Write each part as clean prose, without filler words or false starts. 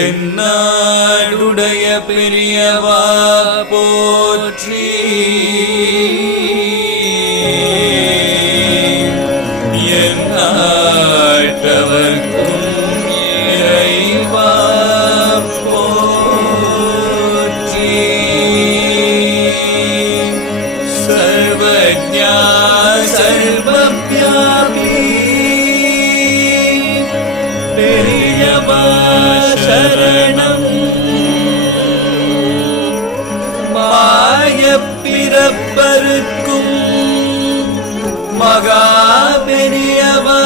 தென்னாடுடைய பெரியவா போற்றி. எந்நாட்டவர்க்கும் இறைவா போற்றி. சர்வஜ்ஞா சர்வவ்யாபி பெரியவா சரணம். மாயப்பிறப்பருக்கும் மகா பெரியவா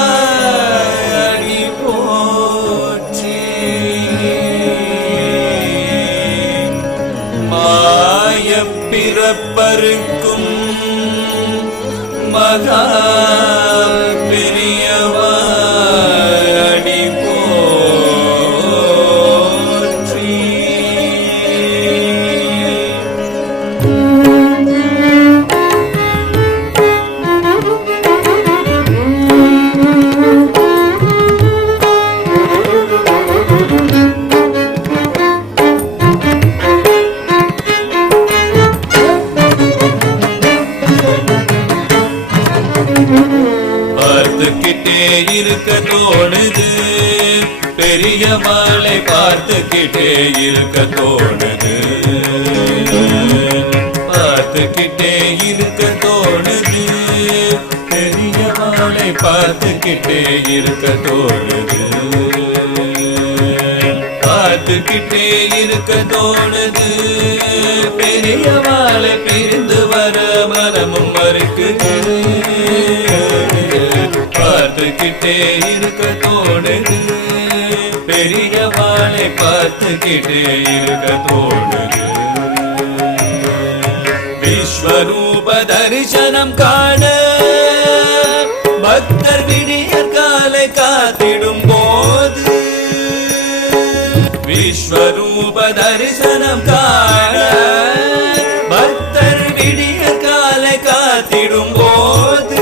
அடி போற்றி. மாயப்பிறப்பருக்கும் மகா பெரியவா அடி போற்றி. பார்த்துக்கிட்டே இருக்க தோணுது, பெரியவாளை பார்த்துக்கிட்டே இருக்க தோணுது. பார்த்துக்கிட்டே இருக்க தோணுது, பெரியவாளை பார்த்துக்கிட்டே இருக்க தோணுது. பார்த்துக்கிட்டே இருக்க தோணுது, பெரியவாளை பிரிந்து வர மனமும் மறுக்குது. பார்த்துக்கிட்டே இருக்க தோணுது, பெரியவாளை பார்த்துக்கிட்டே இருக்க தோணுது. விஸ்வரூப தரிசனம் காண பக்தர் விடியற் காலை காத்திடும் போது. விஸ்வரூப தரிசனம் காண பக்தர் விடியற் காலை காத்திடும் போது.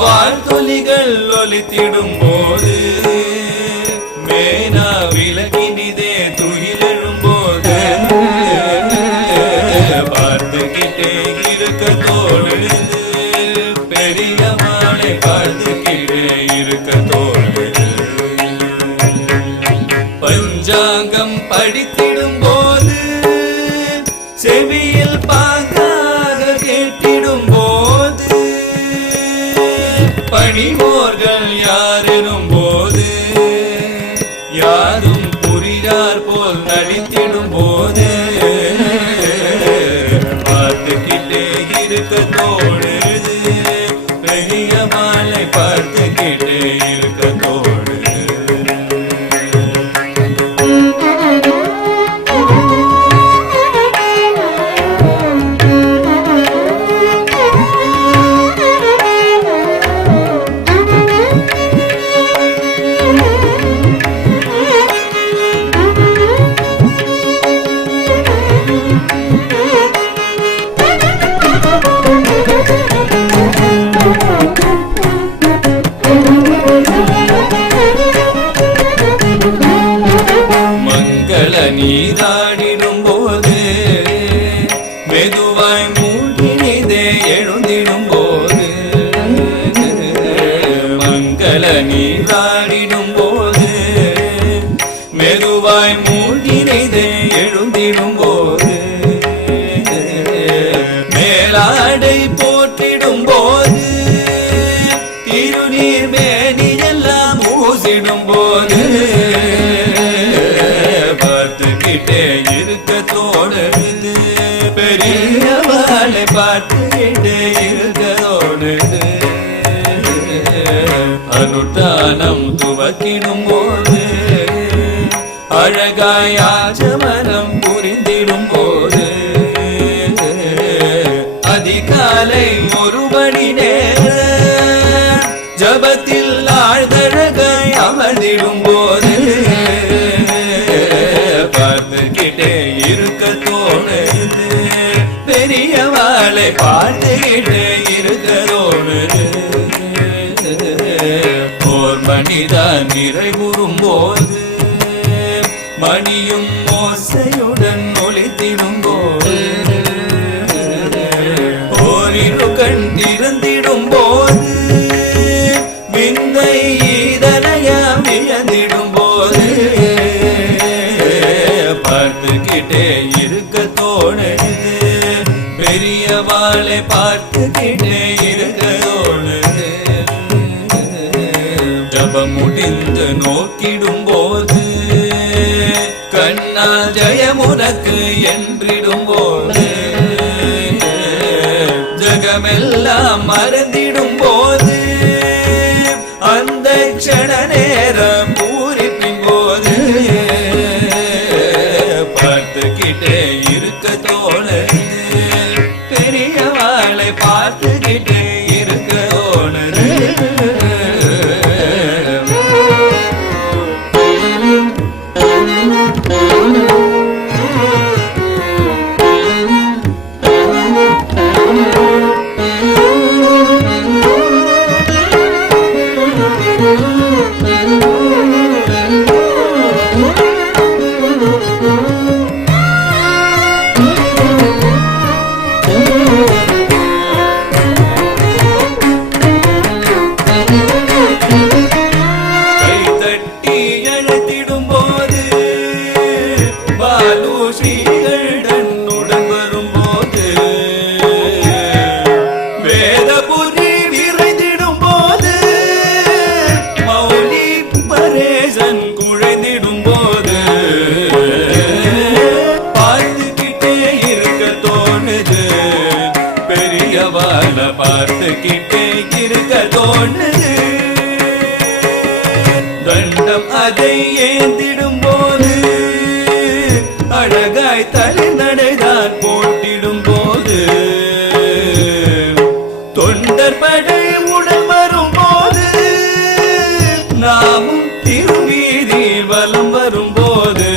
வாழ்த்தொலிகள் ஒலித்திடும் போது, மேனா விலகினிதே துயிலெழும் போது. பார்த்துக்கிட்டே இருக்க தோணுது, பெரியவாளை பார்த்துக்கிட்டே இருக்க தோணுது. பஞ்சாங்கம் படித்திடும் போது, செவியில் பாங்காக கேட்டிடும் போது. பணிவோர்கள் யாரெனும் போது, யாரும் புரியார் போல் நடித்திடும் போது. பார்த்துக்கிட்டே இருக்க தோணுது, பெரியவாளை பார்த்துக்கிட்டே இருக்க தோணுது. மங்கள நீராடிடும் போது, மெதுவாய் மூழ்கினிதே எழுந்திடும் போது. மங்கள நீராடிடும் போது, மெதுவாய் மூழ்கினிதே எழுந்திடும் போது. மேலாடை போற்றிடும் போது, திருநீர் மேனி எல்லாம் ஊசிடும் போது. பார்த்துக்கிட்டே இருக்க தோணுது, பெரியவாளை பார்த்துக்கிட்டே இருக்க தோணுது. அனுஷ்டானம் துவக்கிடும் போது, அழகாய் ஆச்சமனம் புரிந்திடும் போது. அதிகாலை ஒரு மணி நேர ஜபத்தில் ஆழ்தழகாய் அமர்ந்திடும் போது. பார்த்துக்கிட்டே இருக்க தோணுது, பெரியவாளை பார்த்துக்கிட்டே இருக்க தோணுது. ஓர் மனிதன் நிறைவுறும் போது, மணியும் ஓசையுடன் ஒலித்திடும் போது ஓரிரு கண் திறந்திடும் போது விந்தை இதனையம் இழந்திடும் போது பார்த்துக்கிட்டே இருக்க தோணுது பெரியவாளை பார்த்துக்கிட்டே இருக்க தோணுது ஜபம் முடிந்து நோக்கிடும் போது கண்ணால் ஜெயமுனக்கு என்றிடும் போது ஜகமெல்லாம் மறந்திடும் போது அந்த க்ஷண நேரம் பூரிப்பின் போது பார்த்துக்கிட்டே இருக்க தோணுது பெரியவாளை பார்த்துக்கிட்டே இருக்க தோணுது பார்த்துக்கிட்டே இருக்க தோணுது தண்டம் அதை ஏந்திடும் போது அழகாய் தலை நடைதான் போட்டிடும் போது தொண்டர் படை உடன் வரும் போது நாமும் திருவீதி வலம் வரும் போது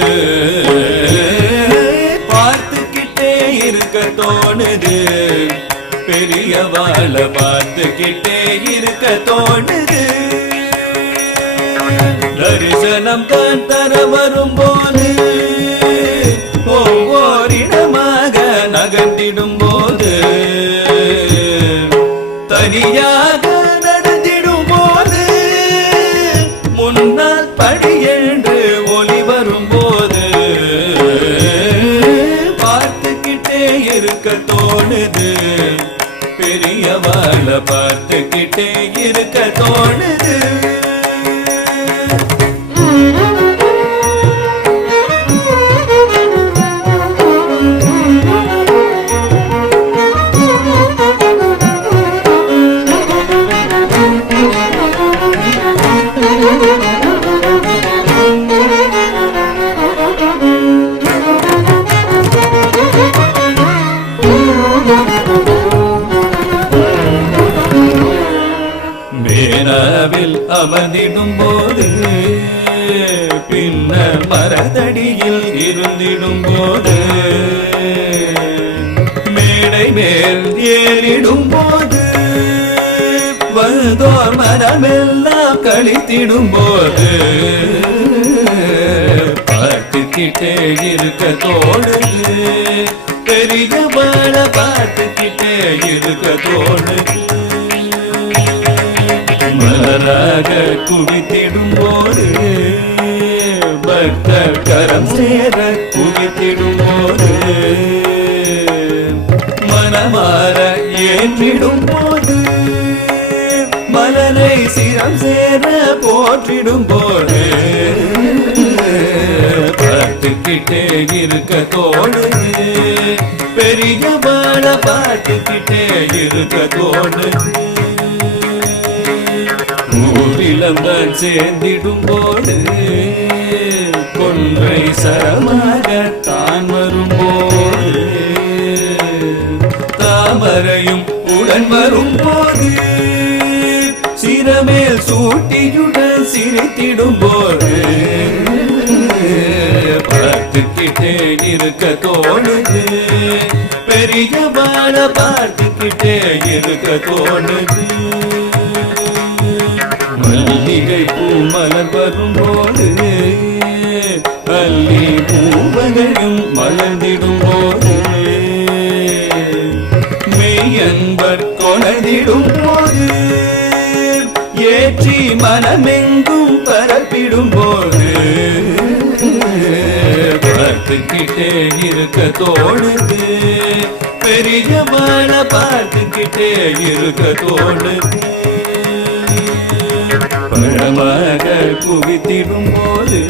பார்த்துக்கிட்டே இருக்க தோணுது பெரியவாளை பார்த்துக்கிட்டே இருக்க தோணுது தரிசனம் தான் தர வரும்போது ஒவ்வொரிடமாக நகர்ந்திடும் போது தனியாக நடந்திடும் போது முன்னால் படி என்று ஒளி வரும் போது பார்த்துக்கிட்டே இருக்க தோணுது பெரியவாளை பார்த்துக்கிட்டே இருக்க தோணுது மேனாவில் அமர்ந்திடும் போது பின்னர் மரத்தடியில் இருந்திடும் போது மேடை மேல் ஏறிடும் போது வந்தோர் மனமெல்லாம் கழித்திடும் போது பார்த்துக்கிட்டே இருக்க தோணுது பெரியவாளை பார்த்துக்கிட்டே இருக்க தோணுது மலராக குவித்திடும் போது பக்தர் கரம் சேர குவித்திடும் போது மனமாற ஏற்றிடும் போது மலரை சிரம் சேர போற்றிடும் போது பார்த்துக்கிட்டே இருக்க தோணுது பெரியவாளை பார்த்துக்கிட்டே இருக்க தோணுது ஊரிலம்தான் சேர்ந்திடும் போது கொன்றை சரமாக தான் வரும்போது தாமரையும் உடன் வரும் போது சிரமேல் சூட்டியுடன் சிரித்திடும் போது பார்த்துக்கிட்டே இருக்க தோணுது பெரியவாளை பார்த்துக்கிட்டே இருக்க தோணுது மல்லிகை பூ மலர் வரும்போது அல்லி ஏற்றி மனமெங்கும் பரப்பிடும் போது பார்த்துக்கிட்டே இருக்க தோணுது, பெரியவள பார்த்துக்கிட்டே இருக்க தோணுது. பழமாக குவித்திடும் போது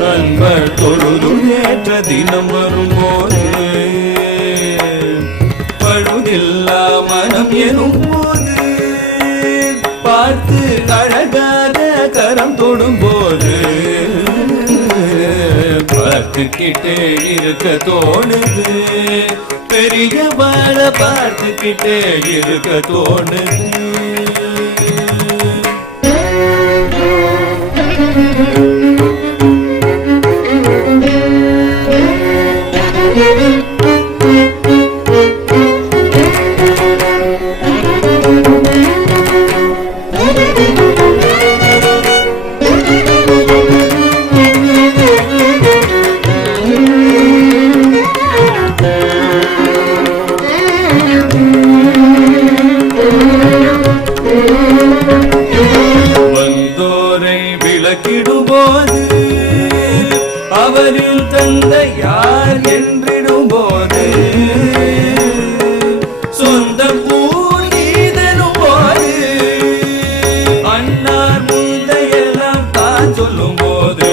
நண்பர் தொழுது ஏற்ற தினம் வரும்போது பழுதில்லா மனம் எனும் போது பார்த்து அழகாக கரம் தொடும் போது பார்த்துக்கிட்டே இருக்க தோணுது, பெரியவள பார்த்துக்கிட்டே இருக்க தோணுது. வந்தோரை விளக்கிடும்போது அவரின் தந்தை யார் என்றிடும்போது சொந்த ஊர் ஈதனும் போது அண்ணார் முந்தையெல்லாம் தான் சொல்லும் போது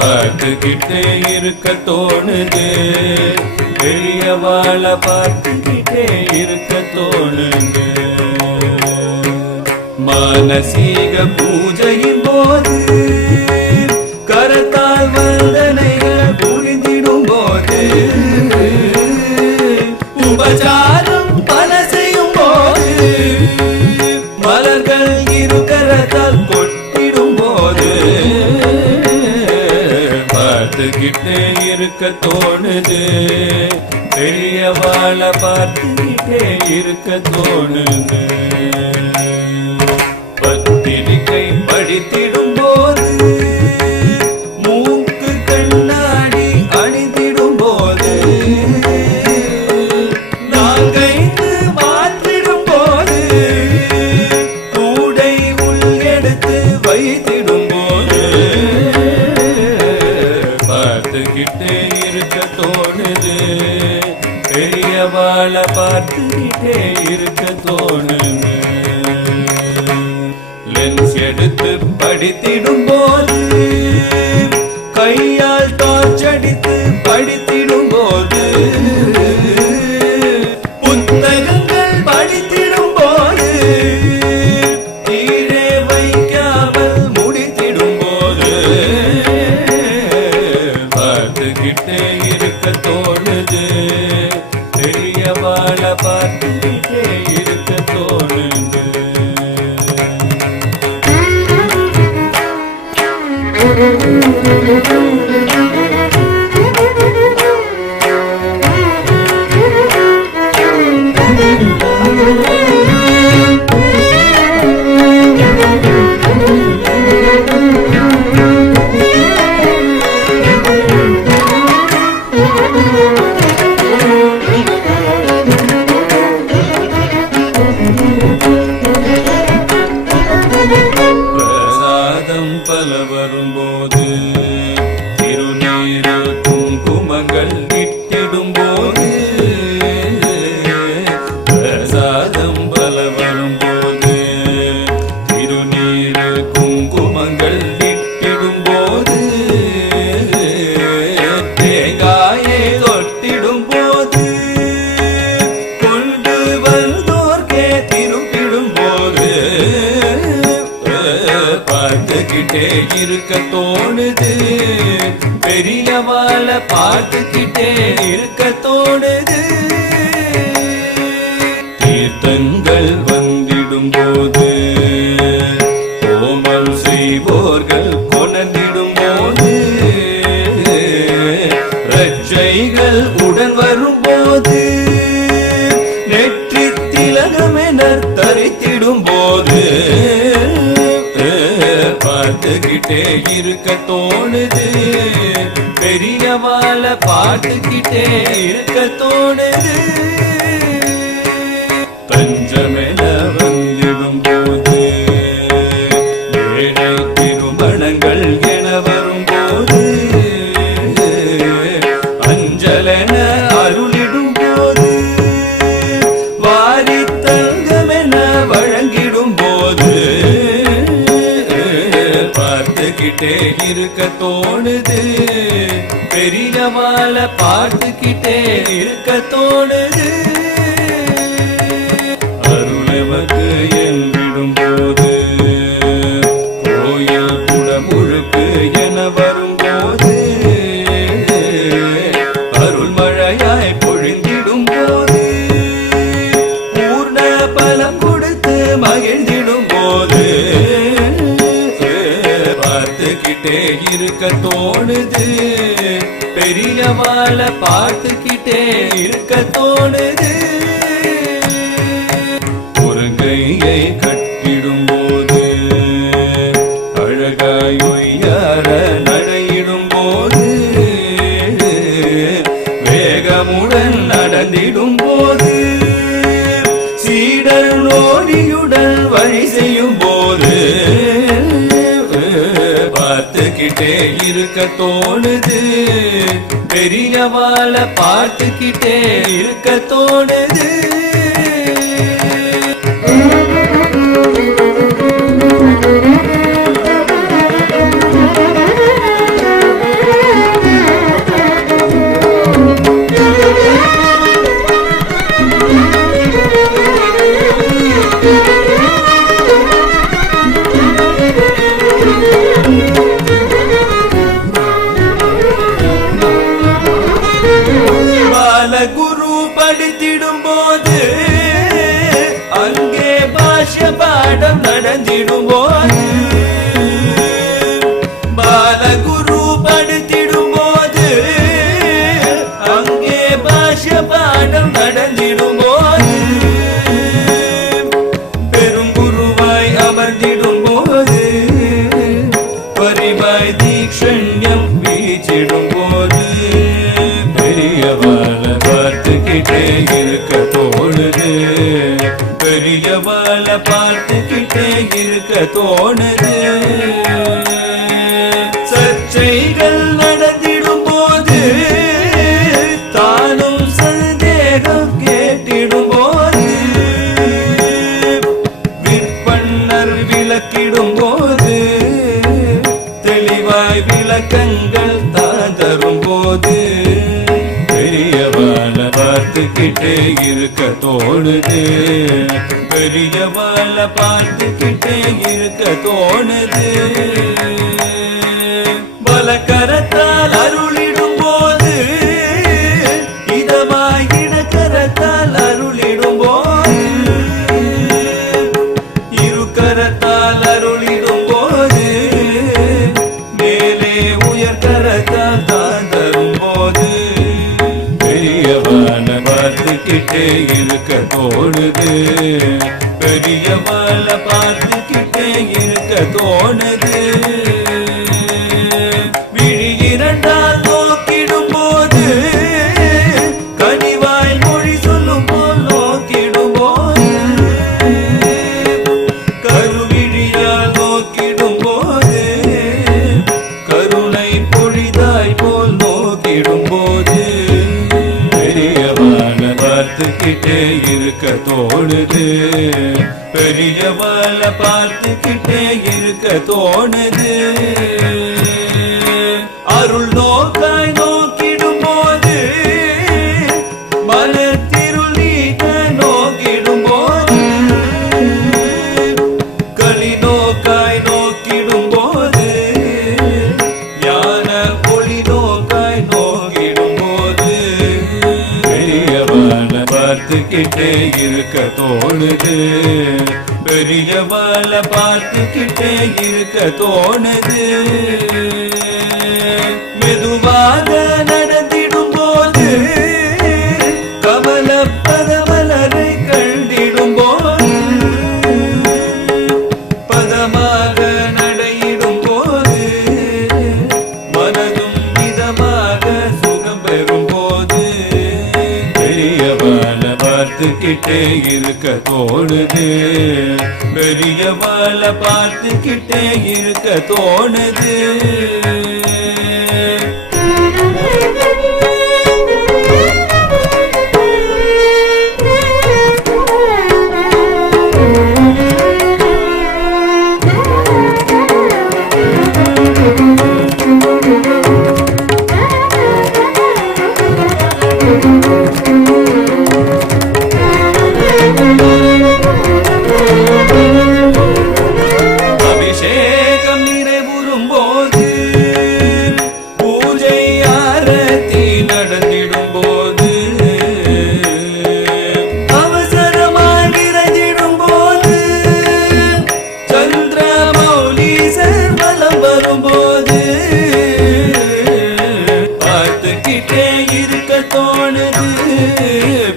பார்த்துக்கிட்டே இருக்க தோணுது, பெரியவாள பார்த்துக்கிட்டே இருக்க தோணுது. மானசீக பூஜையின் போது கரத்தால் வந்தனைகள் புரிந்திடும் போது உபசாரம் பல செய்யும் போது மலர்கள் இரு கரத்தால் கொட்டிடும் போது பார்த்துக்கிட்டே இருக்க தோணுது, பெரியவாள பார்த்துக்கிட்டே இருக்க தோணுது. பத்திரிகை படித்திடும் போது மூக்கு கண்ணாடி அணிந்திடும் போது நாகைந்து மாற்றிடும் போது கூடை உள் எடுத்து வைத்திடும் போது பார்த்துக்கிட்டே இருக்க தோணுது, பெரியவாள பார்த்துக்கிட்டே இருக்க தோணுது. லென்ஸ் எடுத்து படித்திடும் போது கையால் டார்ச் அடித்து படித்திடும் போது புத்தகங்கள் படித்திடும் போது கீழே வைக்காமல் முடித்திடும் போது பார்த்துக்கிட்டே இருக்க தோணுது, பெரியவாள பார்த்துக்கிட்டே இருக்க தோணுது. பிரசாதம் பல வரும்போது திருநீரு குங்குமங்கள் இட்டிடும் போது பிரசாதம் பல வரும்போது திருநீரு குங்குமங்கள் இட்டிடும் போது தேங்காயை தொட்டிடும் போது கொண்டு வந்தோர்க்கே திருப்பிடும் போது பார்த்துக்கிட்டே இருக்க தோணுது, பெரியவாள பார்த்துக்கிட்டே இருக்க தோணுது. தீர்த்தங்கள் வந்திடும் போது கோமல் செய்வோர்கள் கொணர்ந்திடும் போது ரட்சைகள் உடன் வரும்போது நெற்றி திலகமென தரித்திடும் போது பார்த்துக்கிட்டே இருக்க தோணுது, பெரியவாள பார்த்துக்கிட்டே இருக்க தோணுது. பஞ்சமென வந்திடும் போது ஏழை திருமணங்கள் என வரும்போது அஞ்சலென அருளிடும் போது வாரி தங்கமென வழங்கிடும் போது பார்த்துக்கிட்டே இருக்க தோணுது பெரியவாள பார்த்துக்கிட்டே இருக்க தோணுது அருளவக்கு என்றிடும் போது கோயில் குடமுழுக்கு என வரும்போது அருள் மழையாய் பொழிந்திடும் போது பூர்ண பலம் கொடுத்து மகிழ்ந்திடும் போது பார்த்துக்கிட்டே இருக்க தோணுது பெரியவாள பார்த்துக்கிட்டே இருக்க தோணுது முருங்கையை கட்டிடும் போது அழகாய் ஒய்யார நடையிடும் போது வேகமுடன் நடந்திடும் போது சீடர் நோடியுடன் வழி செய்யும் போது பார்த்துக்கிட்டே இருக்க தோணுது பெரியவாள பார்த்துக்கிட்டே இருக்க தோணுது குரு படித்திடும் போது அங்கே பாஷ பாடம் நடந்திடும் போது பாலகுரு படித்திடும் போது அங்கே பாஷ பாடம் நடந்திடும் போது பெருங்குருவாய் அமர்ந்திடும் போது பரிவாய் தீக்ஷண்யம் வீச்சிடும் போது பெரியவாள பார்த்துக்கிட்டே இருக்க தோணுது பெரியவாள பார்த்துக்கிட்டே இருக்க தோணுது சர்ச்சைகள் நடந்திடும் போது தானும் சந்தேகம் கேட்டிடும் போது விற்பன்னர் விளக்கிடும் போது தெளிவாய் விளக்கங்கள் தான் தரும் போது பெரியவாள பார்த்துக்கிட்டே இருக்க தோணுது பெரியவாள பார்த்துக்கிட்டே இருக்க தோணுது பலக்கரத்தால் அருளிடும் போது இதமாய் இடக்கரத்தால் அருளிடும் போது இரு கரத்தால் அருளிடும் போது மேலே உயர்கரத்தால் தான் தரும் போது பெரியவாள பார்த்துக்கிட்டே இருக்க தோணுது பெரியவாள பார்த்துக்கிட்டே இருக்க தோணுது விழி இரண்டால் நோக்கிடும் போது கனிவாய் மொழி சொல்லும் போல் நோக்கிடும் போது கருவிழியால் நோக்கிடும் போது கருணை பொழிதாய் போல் நோக்கிடும் போது பெரியவாள பார்த்துக்கிட்டே இருக்க தோணுது பெரியவாள பார்த்துக்கிட்டே இருக்க தோணுது அருள் நோக்காய் நோக்கிடும் போது மனத்திருள் நீக்க நோக்கிடும் போது களி நோக்காய் நோக்கிடும் போது ஞான ஒளி நோக்காய் நோக்கிடும் போது பெரியவாள பார்த்துக்கிட்டே இருக்க தோணுது பெரியவாள பார்த்துக்கிட்டே இருக்க தோணுது மெதுவாக நடந்திடும் போது கமல பதமலரை கண்டிடும் போது பதமாக நடையிடும் போது மனதும் மிதமாக சுகம் பெறும் போது பெரியவாள பார்த்துக்கிட்டே இருக்க தோணுது பெரியவாள பார்த்துக்கிட்டே இருக்க தோணுது.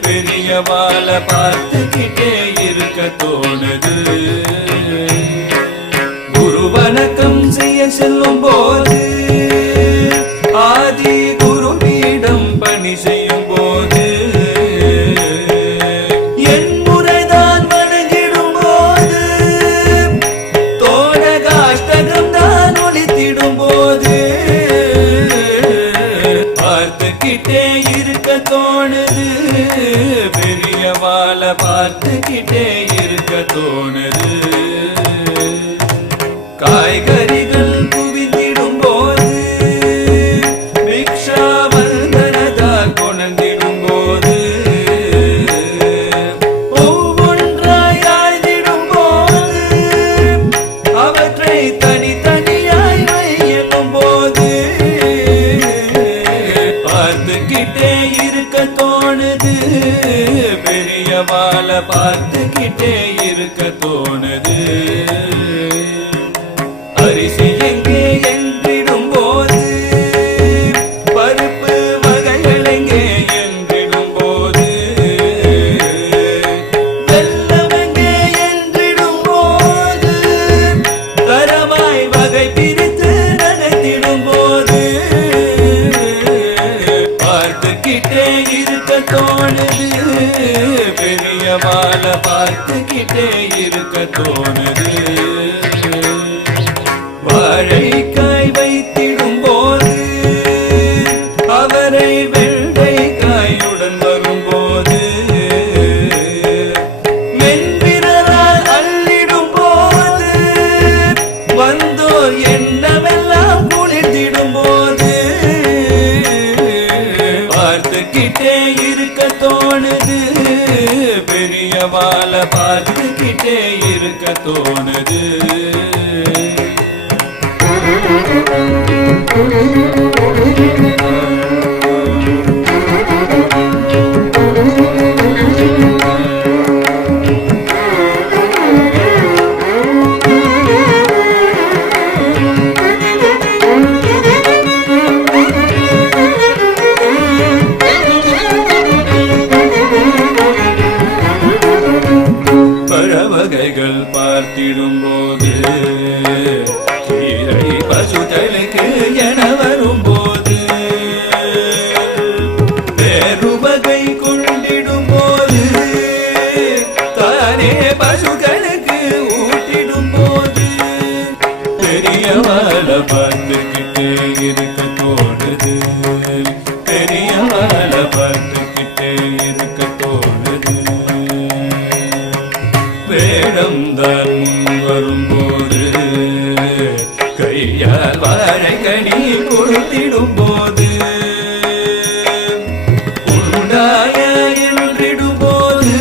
பெரியவாள பார்த்துக்கிட்டே இருக்க தோணுது. குரு வணக்கம் செய்ய செல்லும் போது, ஆதி குருவிடம் பணி செய்யும் போது, என் முறைதான் வணங்கிடும் போது, தோட காஷ்டகம் தான் ஒளித்திடும் போது, பார்த்துக்கிட்டே இருக்க தோணுது. பெரியவாள பார்த்துக்கிட்டே இருக்க தோணுது. காய்கறிகள் குவிந்திடும் போது, பிக்ஷா வந்தனதால் கொணர்ந்திடும் போது, ஒவ்வொன்றாய் ஆய்ந்திடும் போது, அவற்றை தனித்தனியாய் வையும் போது, பார்த்துக்கிட்டே இருக்க தோணுது. பெரியவாள பார்த்துக்கிட்டே இருக்க தோணுது. அரிசி எங்கே என்றிடும் போது, பருப்பு வகைகள் எங்கே என்றிடும் போது, வெல்லம் எங்கே என்றிடும் போது, தரமாய் வகை பிரித்து நகர்த்திடும் போது, பார்த்துக்கிட்டே இருக்க தோணுது. பெரியவாள பார்த்துக்கிட்டே இருக்க தோணுது. வாழைக்காய் வைத்திடும் போது, அவரை வெள்ளைக்காயுடன் வரும்போது, மென்விரலால் அள்ளிடும் போது, வந்தோர் எண்ணமெல்லாம் குளிர்ந்திடும் போது, பார்த்துக்கிட்டே இருக்க தோணுது. பெரியவாள பார்த்துக்கிட்டே இருக்க தோணுது. பழவகைகள் பார்த்திடும் போது, கீரை பசுக்களுக்கு என வரும்போது, வேறு வகை கொண்டிடும் போது, தானே பசுக்களுக்கு ஊட்டிடும் போது, பெரியவாள பார்த்துக்கிட்டே இருக்க தோணுது. பெரியவாள பார்த்துக்கிட்டே இருக்க தோணுது. வேடம்தான் முன் வரும்போது, கையால் வாழைக்கனி கொடுத்திடும் போது, உண்டாய என்றிடும் போது,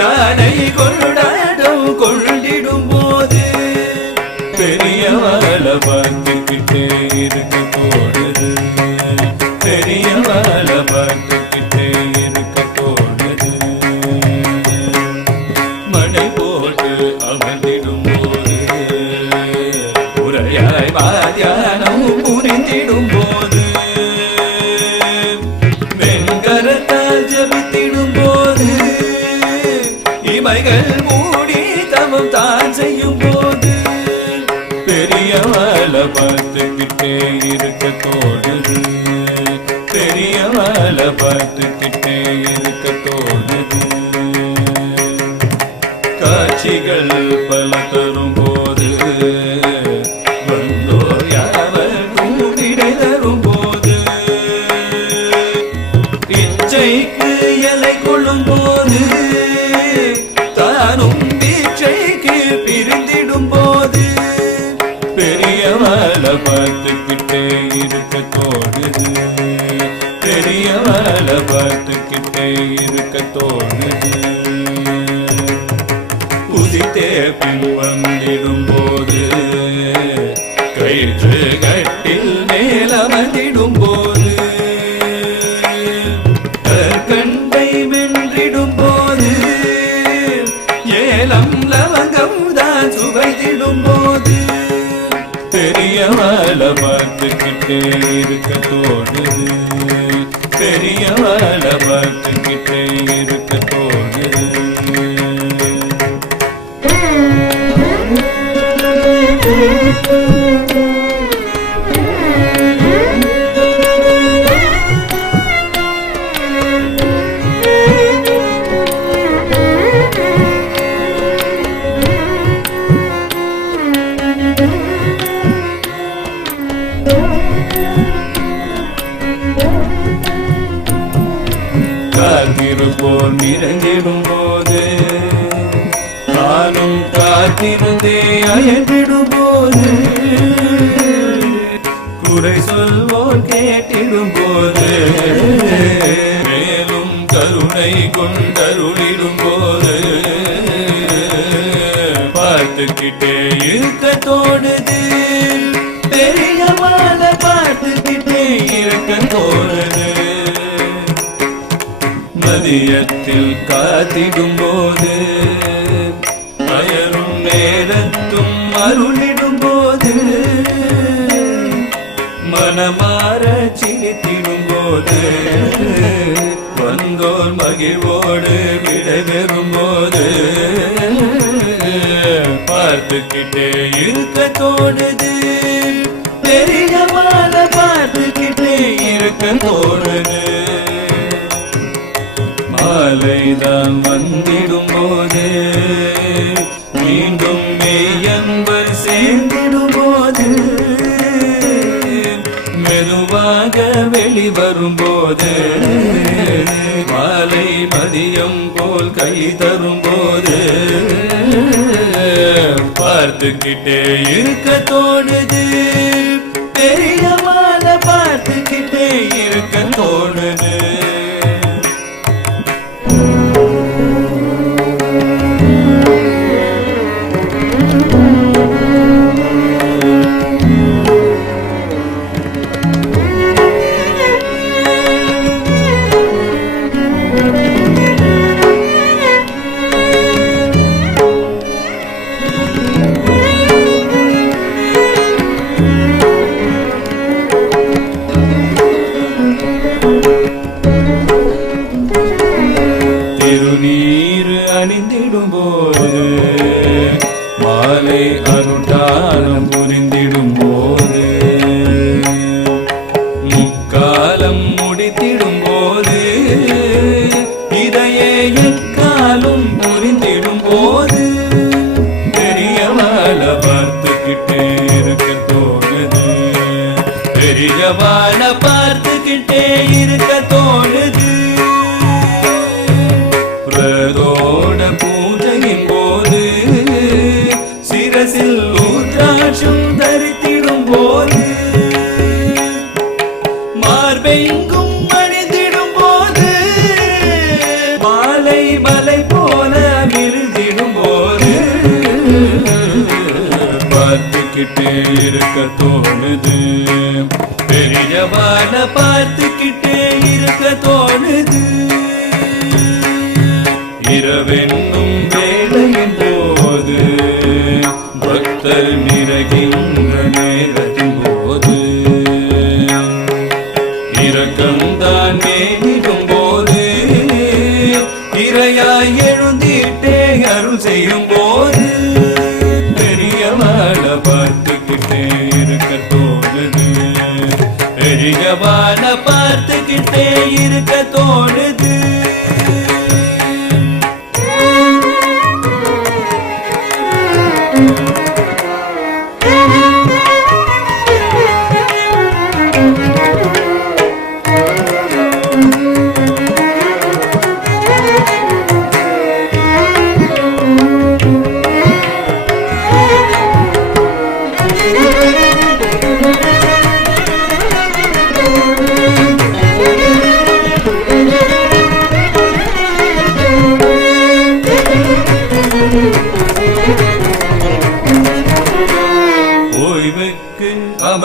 யானை கொண்டாட்டம் கொண்டிடும் போது, பெரியவாள பார்த்துக்கிட்டே இருக்க தோணுது. பெரியவாள பார்த்துக்கிட்டே இருக்க தோணுது. மணை போட்டு அமர்ந்திடும் போது, உரையாய் தியானம் புரிந்திடும் போது, வெண்கரத்தால் ஜபித்திடும் போது, இமைகள் மூடி தவம் தான் செய்யும் போது, பெரியவாள பார்த்துக்கிட்டே இருக்க தோணுது. பெரியவாள பார்த்துக்கிட்டே இருக்க தோணுது. காட்சிகள் பல தரும் போது வந்தோர் யாவர்க்கும் விடை தரும் போது இச்சைக்கு எல்லை கொள்ளும் போது தானும் இச்சைக்கு பிரிந்திடும் போது பெரியவள பார்த்துக்கிட்டே இருக்க தோணுது பெரியவள பார்த்துக்கிட்டே இருக்க தோணுது உதித்தே பின் வந்திடும் போது கயிற்று கட்டில் மேலமர்ந்திடும் போது கற்கண்டை வென்றிடும் போது ஏலம் லவங்கம் தான் சுவைத்திடும் போது பெரியவள பார்த்துக்கிட்டே இருக்க தோணுது பெரியவள பார்த்துக்கிட்டே இருக்க தோணுது காத்திருப்போர் நிறைந்திடும் போது நானும் காத்திருந்தே அயர்ந்திடும் போது குறை சொல்வோர் கேட்டிடும் போது மேலும் கருணை கொண்டருளிடும் போது பார்த்துக்கிட்டே இருக்க தோணுது பெரியவள பார்த்துக்கிட்டே இருக்க தோணுது மதியத்தில் காத்திடும் போது அயரும் நேரத்தும் அருளிடும் போது மனமாற சிரித்திடும் போது வந்தோர் மகிழ்வோடு விடைபெறும் போது பார்த்துக்கிட்டே இருக்க தோணுது பெரியவள பார்த்துக்கிட்டே இருக்க தோணுது மாலைதான் வந்திடும் போது மீண்டும் மெய்யன்பர் சேர்ந்திடும் போது மெதுவாக வெளிவரும் போது மாலை மதியம் போல் கை தரும் போது பார்த்துக்கிட்டே இருக்க தோணுது பெரியவள பார்த்துக்கிட்டே இருக்க தோணுது திருநீர் அணிந்திடும் போது மாலை அருட்டாலம் புரிந்திடும் போது முக்காலம் முடித்திடும் போது இதையே எக்காலும் புரிந்திடும் போது பெரியவள பார்த்துக்கிட்டே இருக்க தோணுது பெரியவள பார்த்துக்கிட்டே இருக்க தோணுது பிரதோட பூஜையின் போது சிரசில் ஊத்ராட்சம் தரித்திடும் போது மார்பெங்கும் அணிந்திடும் போது மாலை மலை போல விருந்திடும் போது பார்த்துக்கிட்டே இருக்க தோணுது பெரியவள பார்த்துக்கிட்டே இருக்க தோணுது இரவென்னும் வேளையின் போது பக்தர் நிறைகின்ற நேரத்தின் போது இரக்கம்தான் மேலிடும் போது இறையாய் எழுந்திட்டே அருள் செய்யும் போது பெரியவள பார்த்துக்கிட்டே இருக்க தோணுது பெரியவள பார்த்துக்கிட்டே இருக்க தோணுது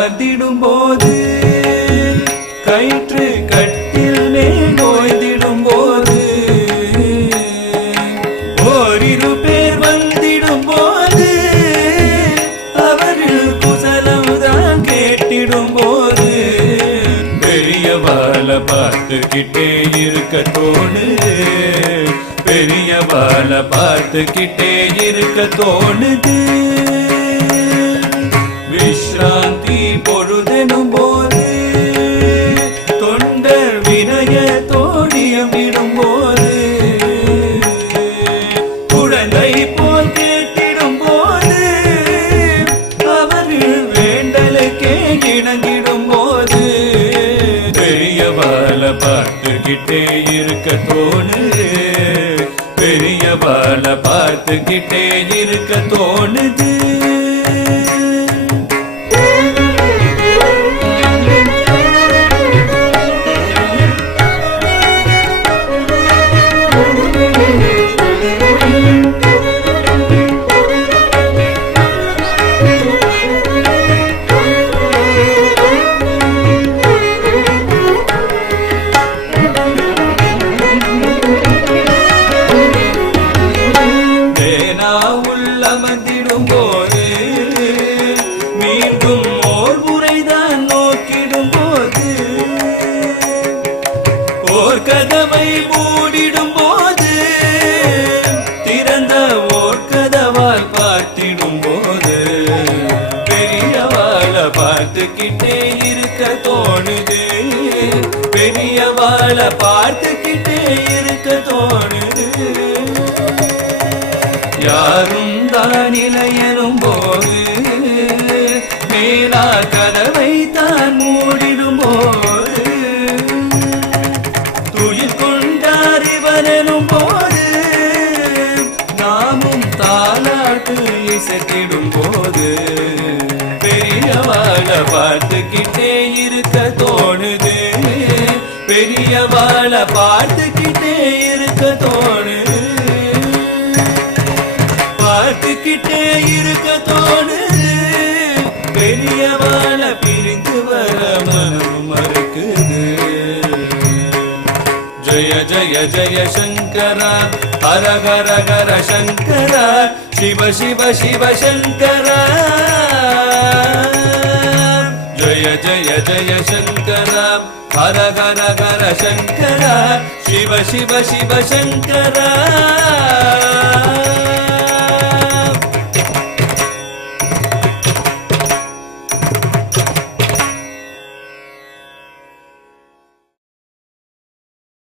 அமர்ந்திடும் போது கயிற்று கட்டில் மேல் ஓய்ந்திடும் போது ஓரிரு பேர் வந்திடும் போது அவர்கள் குசலம்தான் கேட்டிடும் போது பெரியவாளை பார்த்துக்கிட்டே இருக்க தோணுது, பெரியவாளை பார்த்துக்கிட்டே இருக்க தோணுது. விஸ்ராந்தி பொழுதெனும் போது தொண்டர் வினய தோடியம் விடும் போது குழந்தை போல் கேட்டிடும் போது அவர்கள் வேண்டலுக்கே இணங்கிடும் போது பெரியவாளை பார்த்துக்கிட்டே இருக்க தோணுது, பெரியவாளை பார்த்துக்கிட்டே இருக்க தோணுது. அமர்ந்திடும் போது மீண்டும் ஓர் முறைதான் நோக்கிடும் போது ஓர் கதவை மூடிடும் போது திறந்த ஓர் கதவால் பார்த்திடும் போது பெரியவாளை பார்த்துக்கிட்டே இருக்க தோணுது, பெரியவாளை பார்த்துக்கிட்டே இருக்க தோணுது. யாரும் தான் இளையனும் போது மேலா கதவை தான் மூடிடும் போது துயில் கொண்டார் இவனும் போது நாமும் தாலாட்டு இசைத்திடும் போது பெரியவாளை பார்த்துக்கிட்டே இருக்க தோணுது, பெரியவாளை பார்த்துக்கிட்டே இருக்க தோணுது, பார்த்துக்கிட்டே இருக்க தோணுது. பெரியவாளை பிரிந்து வர மனம் மறுக்குது. ஜய ஜய ஜய சங்கரா ஹர ஹர ஹர சங்கரா சிவ சிவ சிவ சங்கரா ஜய ஜய ஜய சங்கரா ஹர ஹர ஹர சங்கரா சிவ சிவ சிவ சங்கரா